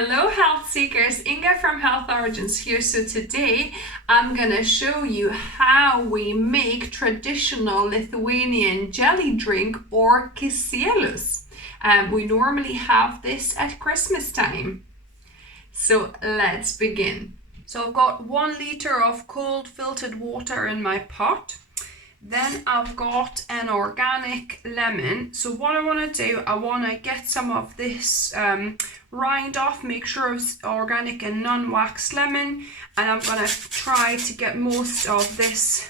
Hello health seekers, Inga from Health Origins here. So today I'm gonna show you how we make traditional Lithuanian jelly drink or Kisielius. We normally have this at Christmas time. So let's begin. So I've got 1 liter of cold filtered water in my pot. Then I've got an organic lemon. So what I want to do, I want to get some of this rind off, make sure it's organic and non-waxed lemon, and I'm going to try to get most of this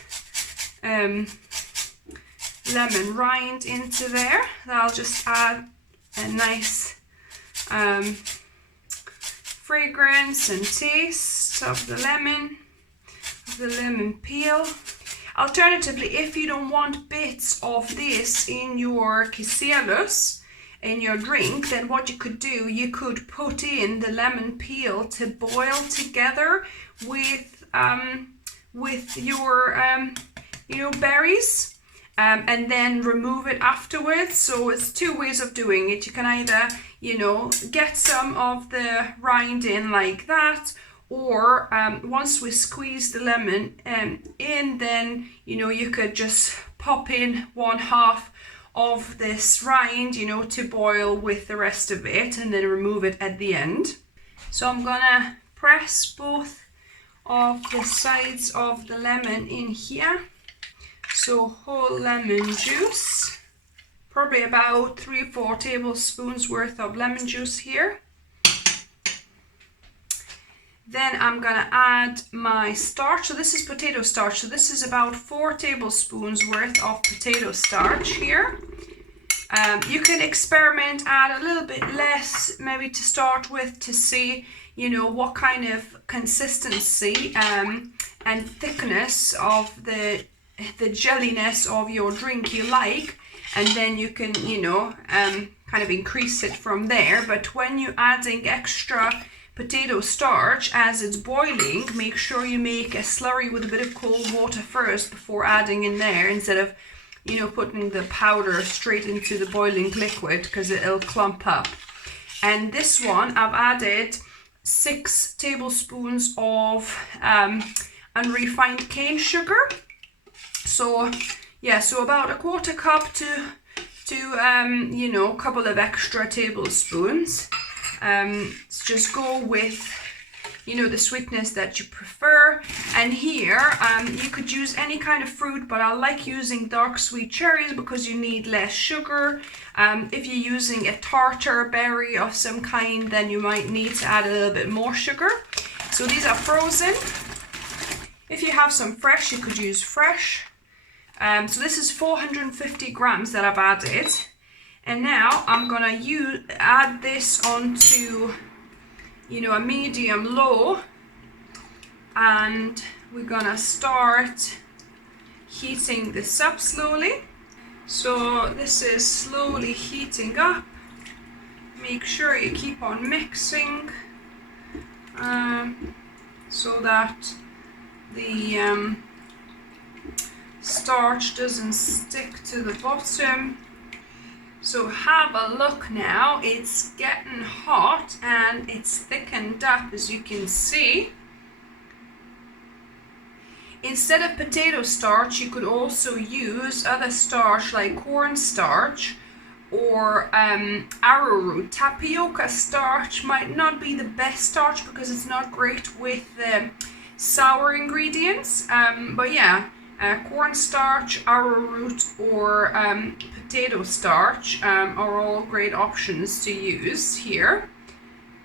lemon rind into there. That'll just add a nice fragrance and taste of the lemon peel. Alternatively, if you don't want bits of this in your Kisielius, in your drink, then what you could do, you could put in the lemon peel to boil together with your berries, and then remove it afterwards. So it's 2 ways of doing it. You can either get some of the rind in like that, or once we squeeze the lemon in, then you could just pop in 1/2 of this rind to boil with the rest of it, and then remove it at the end. So I'm gonna press both of the sides of the lemon in here. So whole lemon juice, probably about 3-4 tablespoons worth of lemon juice here. Then I'm gonna add my starch. So this is potato starch. So this is about 4 tablespoons worth of potato starch here. You can experiment, add a little bit less maybe to start with, to see what kind of consistency and thickness of the jelliness of your drink you like, and then you can kind of increase it from there. But when you're adding extra potato starch as it's boiling, make sure you make a slurry with a bit of cold water first before adding in there, instead of putting the powder straight into the boiling liquid, because it'll clump up. And this one I've added 6 tablespoons of unrefined cane sugar. So yeah, so about 1/4 cup to a couple of extra tablespoons. Just go with the sweetness that you prefer. And here you could use any kind of fruit, but I like using dark sweet cherries because you need less sugar. If you're using a tartar berry of some kind, then you might need to add a little bit more sugar. So these are frozen. If you have some fresh, you could use fresh. So this is 450 grams that I've added. And now I'm gonna add this onto a medium low, and we're gonna start heating this up slowly. So this is slowly heating up. Make sure you keep on mixing so that the starch doesn't stick to the bottom. So have a look now, it's getting hot and it's thickened up, as you can see. Instead of potato starch, you could also use other starch like corn starch or arrowroot. Tapioca starch might not be the best starch because it's not great with sour ingredients, but yeah, corn starch, arrowroot, or potato starch are all great options to use here.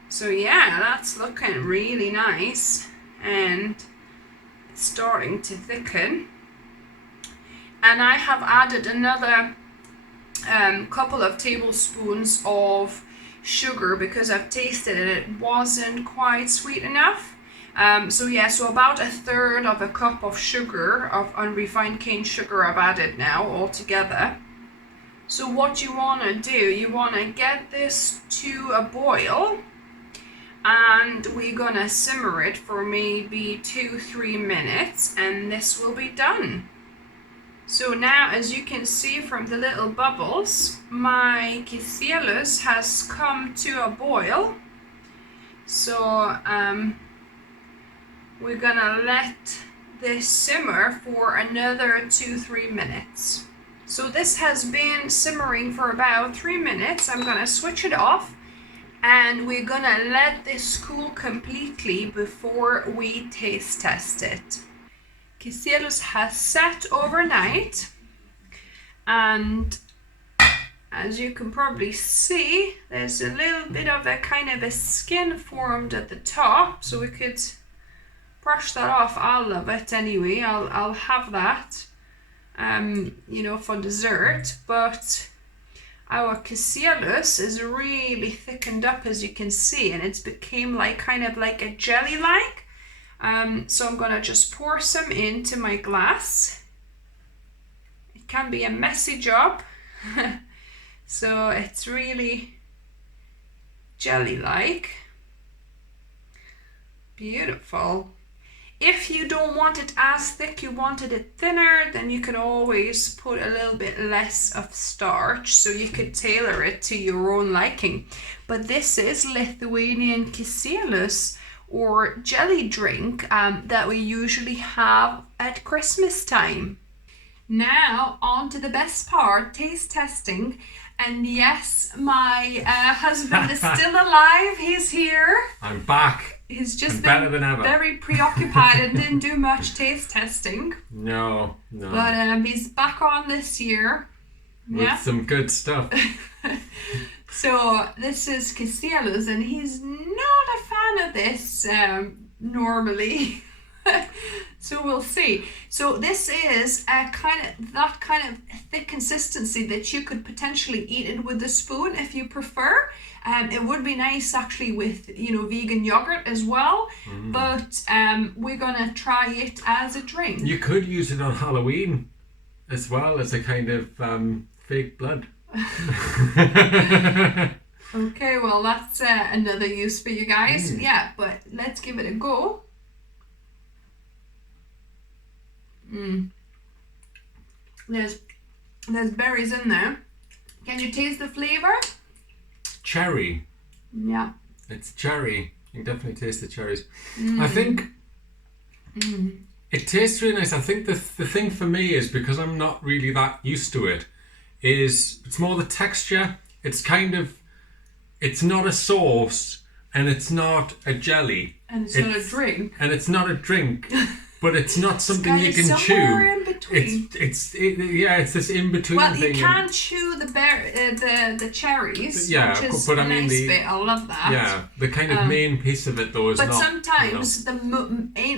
So yeah, that's looking really nice and it's starting to thicken. And I have added another couple of tablespoons of sugar because I've tasted it, it wasn't quite sweet enough. So about 1/3 of a cup of sugar, of unrefined cane sugar, I've added now altogether. So what you want to do, you want to get this to a boil, and we're gonna simmer it for maybe 2-3 minutes, and this will be done. So now, as you can see from the little bubbles, my Kisielius has come to a boil. So we're gonna let this simmer for another 2-3 minutes. So this has been simmering for about 3 minutes. I'm gonna switch it off and we're gonna let this cool completely before we taste test it. Kisielius has sat overnight, and as you can probably see, there's a little bit of a kind of a skin formed at the top, so we could brush that off. I'll love it anyway. I'll have that, you know, for dessert. But our Kisielius is really thickened up, as you can see, and it's became like kind of like a jelly-like. So I'm gonna just pour some into my glass. It can be a messy job. So it's really jelly-like. Beautiful. If you don't want it as thick, you wanted it thinner, then you can always put a little bit less of starch, so you could tailor it to your own liking. But this is Lithuanian Kisielius, or jelly drink, that we usually have at Christmas time. Now on to the best part, taste testing. And yes, my husband is still alive. He's here. I'm back. He's just been better than ever. Very preoccupied and didn't do much taste testing. No. But he's back on this year. With some good stuff. So this is Kisielius, and he's not a fan of this normally. So we'll see. So this is a kind of thick consistency that you could potentially eat it with a spoon if you prefer. It would be nice actually with, you know, vegan yogurt as well. But we're gonna try it as a drink. You could use it on Halloween as well as a kind of fake blood. Okay, well that's another use for you guys. Yeah, but let's give it a go. There's berries in there. Can you taste the flavor? Cherry. Yeah. It's cherry. You can definitely taste the cherries. I think it tastes really nice. I think the thing for me is, because I'm not really that used to it, is it's more the texture. It's kind of, it's not a sauce and it's not a jelly. And it's not a drink. And it's not a drink. But it's not something you can chew. In between. It's this in between thing. Well, you can chew the cherries. Yeah, which is but a I mean nice bit. I love that. Yeah, the kind of main piece of it though is but not. But sometimes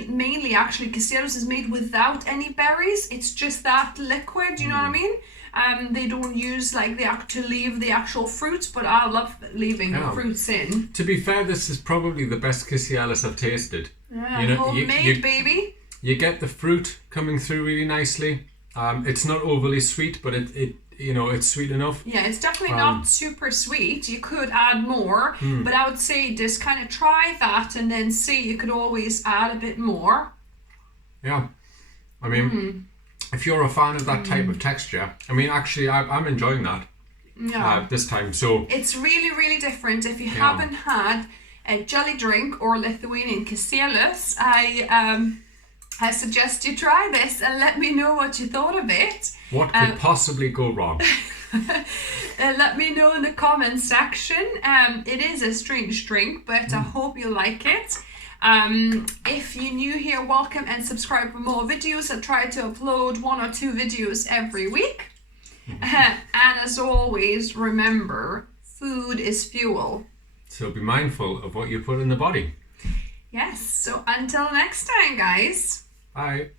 mainly actually Kisielius is made without any berries. It's just that liquid. You know what I mean? They don't use to leave the actual fruits, but I love leaving the fruits in. To be fair, this is probably the best Kisielius I've tasted. Yeah, you know, homemade, baby. You get the fruit coming through really nicely. It's not overly sweet, but it's sweet enough. Yeah, it's definitely not super sweet. You could add more, but I would say just kind of try that and then see. You could always add a bit more. Yeah, I mean, if you're a fan of that type of texture, I mean, actually, I'm enjoying that. Yeah. This time, so it's really, really different. If you haven't had a jelly drink or Lithuanian Kisielius, I suggest you try this and let me know what you thought of it. What could possibly go wrong? Let me know in the comments section. It is a strange drink, but I hope you like it. If you're new here, welcome and subscribe for more videos. I try to upload 1 or 2 videos every week. And as always, remember, food is fuel. So be mindful of what you put in the body. Yes, so until next time, guys. Bye.